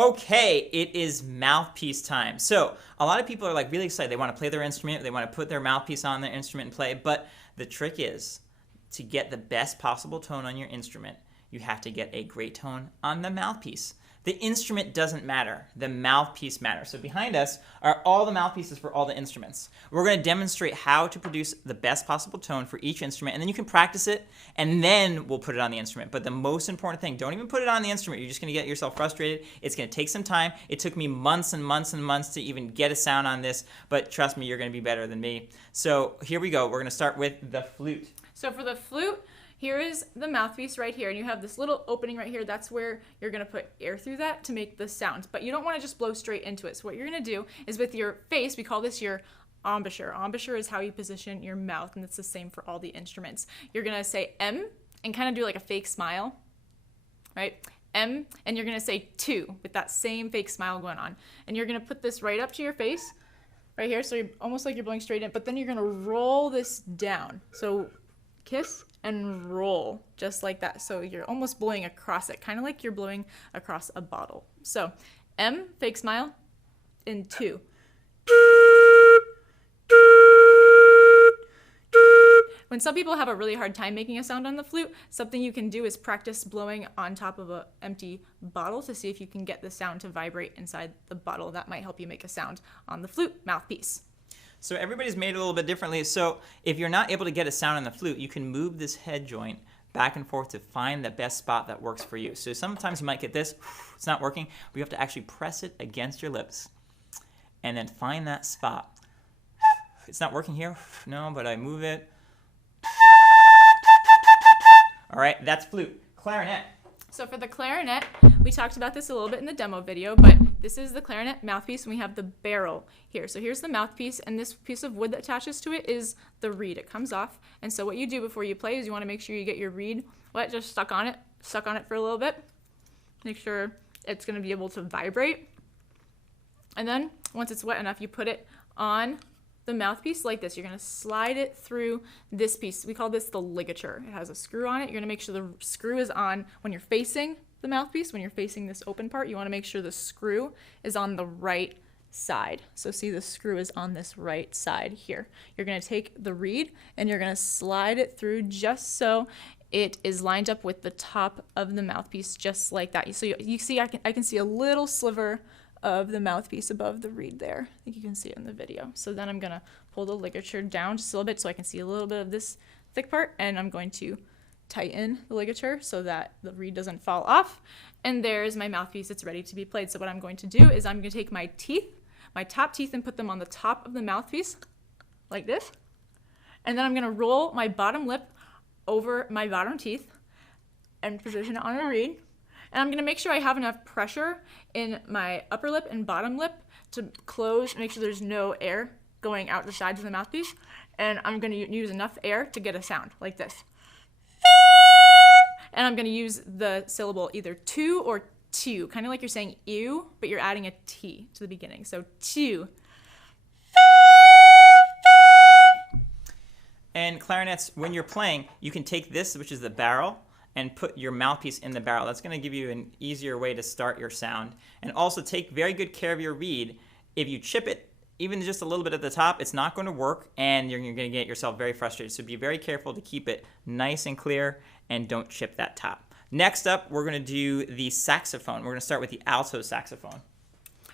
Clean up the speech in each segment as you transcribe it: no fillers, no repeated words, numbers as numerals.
Okay, it is mouthpiece time. So a lot of people are like really excited. They want to play their instrument. They want to put their mouthpiece on their instrument and play. But the trick is to get the best possible tone on your instrument, you have to get a great tone on the mouthpiece. The instrument doesn't matter. The mouthpiece matters. So behind us are all the mouthpieces for all the instruments. We're going to demonstrate how to produce the best possible tone for each instrument, and then you can practice it, and then we'll put it on the instrument. But the most important thing, don't even put it on the instrument. You're just going to get yourself frustrated. It's going to take some time. It took me months and months and months to even get a sound on this, but trust me, you're going to be better than me. So here we go. We're going to start with the flute. So for the flute, here is the mouthpiece right here, and you have this little opening right here. That's where you're going to put air through that to make the sound. But you don't want to just blow straight into it. So what you're going to do is with your face, we call this your embouchure. Embouchure is how you position your mouth, and it's the same for all the instruments. You're going to say M and kind of do like a fake smile, right? M, and you're going to say 2 with that same fake smile going on. And you're going to put this right up to your face, right here. So you're almost like you're blowing straight in, but then you're going to roll this down. So kiss and roll just like that. So you're almost blowing across it, kind of like you're blowing across a bottle. So M, fake smile, in 2. When some people have a really hard time making a sound on the flute, something you can do is practice blowing on top of an empty bottle to see if you can get the sound to vibrate inside the bottle. That might help you make a sound on the flute mouthpiece. So everybody's made it a little bit differently. So if you're not able to get a sound on the flute, you can move this head joint back and forth to find the best spot that works for you. So sometimes you might get this, it's not working. But you have to actually press it against your lips and then find that spot. It's not working here, no, but I move it. All right, that's flute. Clarinet. So for the clarinet, we talked about this a little bit in the demo video, but this is the clarinet mouthpiece, and we have the barrel here. So here's the mouthpiece, and this piece of wood that attaches to it is the reed. It comes off, and so what you do before you play is you want to make sure you get your reed just stuck on it for a little bit. Make sure it's going to be able to vibrate. And then once it's wet enough, you put it on the mouthpiece like this. You're going to slide it through this piece. We call this the ligature. It has a screw on it. You're going to make sure the screw is on when you're facing the mouthpiece. When you're facing this open part, you want to make sure the screw is on the right side. So see, the screw is on this right side here. You're going to take the reed and you're going to slide it through just so it is lined up with the top of the mouthpiece, just like that. So you see, I can see a little sliver of the mouthpiece above the reed there. I think you can see it in the video. So then I'm going to pull the ligature down just a little bit so I can see a little bit of this thick part, and I'm going to tighten the ligature so that the reed doesn't fall off. And there's my mouthpiece. It's ready to be played. So what I'm going to do is I'm going to take my teeth, my top teeth, and put them on the top of the mouthpiece like this. And then I'm going to roll my bottom lip over my bottom teeth and position it on a reed. And I'm going to make sure I have enough pressure in my upper lip and bottom lip to close, make sure there's no air going out the sides of the mouthpiece. And I'm going to use enough air to get a sound like this. And I'm going to use the syllable either 2 or 2, kind of like you're saying ew, but you're adding a T to the beginning. So 2. And clarinets, when you're playing, you can take this, which is the barrel, and put your mouthpiece in the barrel. That's going to give you an easier way to start your sound. And also take very good care of your reed. If you chip it, even just a little bit at the top, it's not going to work, and you're going to get yourself very frustrated. So be very careful to keep it nice and clear, and don't chip that top. Next up, we're going to do the saxophone. We're going to start with the alto saxophone.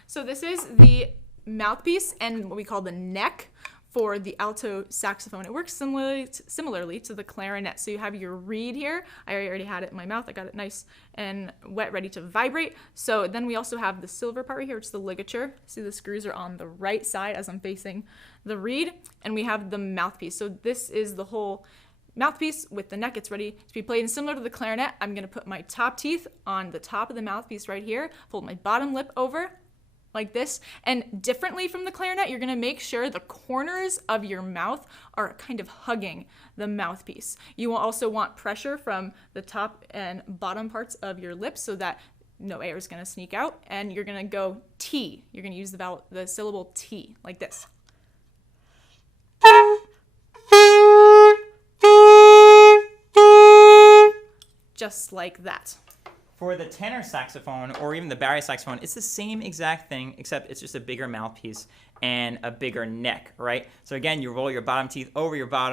So this is the mouthpiece and what we call the neck for the alto saxophone. It works similarly to the clarinet. So you have your reed here. I already had it in my mouth. I got it nice and wet, ready to vibrate. So then we also have the silver part right here, which is the ligature. See, the screws are on the right side as I'm facing the reed. And we have the mouthpiece. So this is the whole mouthpiece with the neck. It's ready to be played. And similar to the clarinet, I'm going to put my top teeth on the top of the mouthpiece right here, fold my bottom lip over, like this. And differently from the clarinet, you're going to make sure the corners of your mouth are kind of hugging the mouthpiece. You will also want pressure from the top and bottom parts of your lips so that no air is going to sneak out. And you're going to go T. You're going to use the syllable T like this. Just like that. for the tenor saxophone or even the baritone saxophone, it's the same exact thing, except it's just a bigger mouthpiece and a bigger neck, right? So again, you roll your bottom teeth over you roll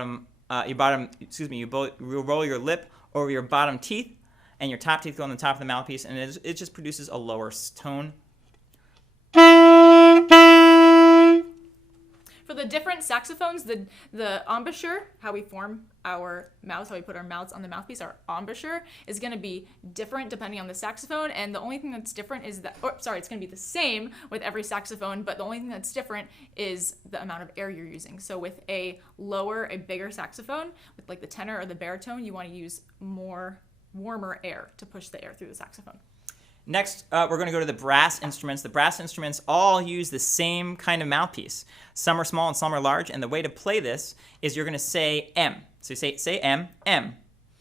your lip over your bottom teeth, and your top teeth go on the top of the mouthpiece, and it just produces a lower tone. For the different saxophones, the embouchure, how we form our mouths, how we put our mouths on the mouthpiece, our embouchure is going to be different depending on the saxophone. And the only thing that's different is that, it's going to be the same with every saxophone, but the only thing that's different is the amount of air you're using. So with a bigger saxophone, with like the tenor or the baritone, you want to use more warmer air to push the air through the saxophone. Next, we're going to go to the brass instruments. The brass instruments all use the same kind of mouthpiece. Some are small and some are large, and the way to play this is you're going to say M. So you say M, M.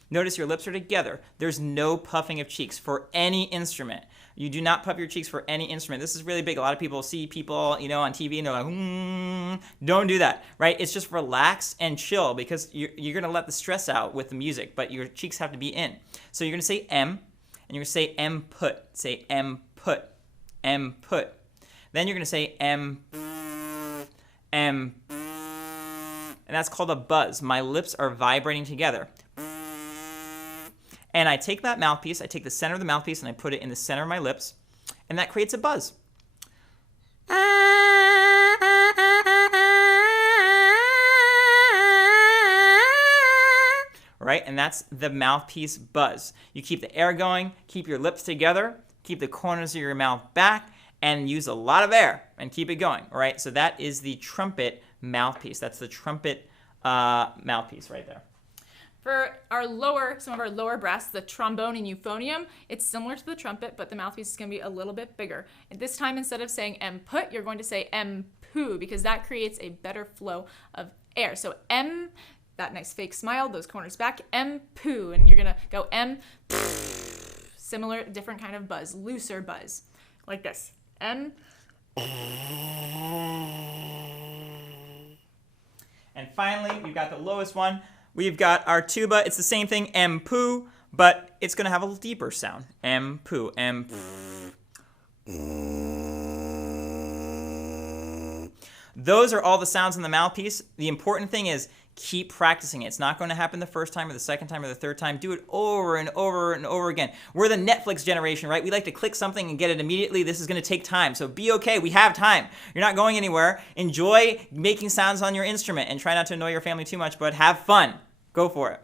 Notice your lips are together. There's no puffing of cheeks for any instrument. You do not puff your cheeks for any instrument. This is really big. A lot of people see people, on TV and they're like, don't do that, right? It's just relax and chill because you're going to let the stress out with the music, but your cheeks have to be in. So you're going to say M. And you're going to say M put. Say M put. M put. Then you're going to say M. M. And that's called a buzz. My lips are vibrating together. And I take that mouthpiece, I take the center of the mouthpiece, and I put it in the center of my lips. And that creates a buzz. Right? And that's the mouthpiece buzz. You keep the air going, keep your lips together, keep the corners of your mouth back, and use a lot of air and keep it going. All right? So that is the trumpet mouthpiece. That's the trumpet mouthpiece right there. For some of our lower brass, the trombone and euphonium, it's similar to the trumpet, but the mouthpiece is going to be a little bit bigger. And this time, instead of saying M put, you're going to say M poo, because that creates a better flow of air. So M, that nice fake smile, those corners back, M poo, and you're gonna go M, similar, different kind of buzz, looser buzz, like this, M. And finally, we've got the lowest one. We've got our tuba. It's the same thing, M poo, but it's gonna have a little deeper sound. M poo, M. Those are all the sounds in the mouthpiece. The important thing is keep practicing it. It's not going to happen the first time or the second time or the third time. Do it over and over and over again. We're the Netflix generation, right? We like to click something and get it immediately. This is going to take time. So be okay. We have time. You're not going anywhere. Enjoy making sounds on your instrument and try not to annoy your family too much, but have fun. Go for it.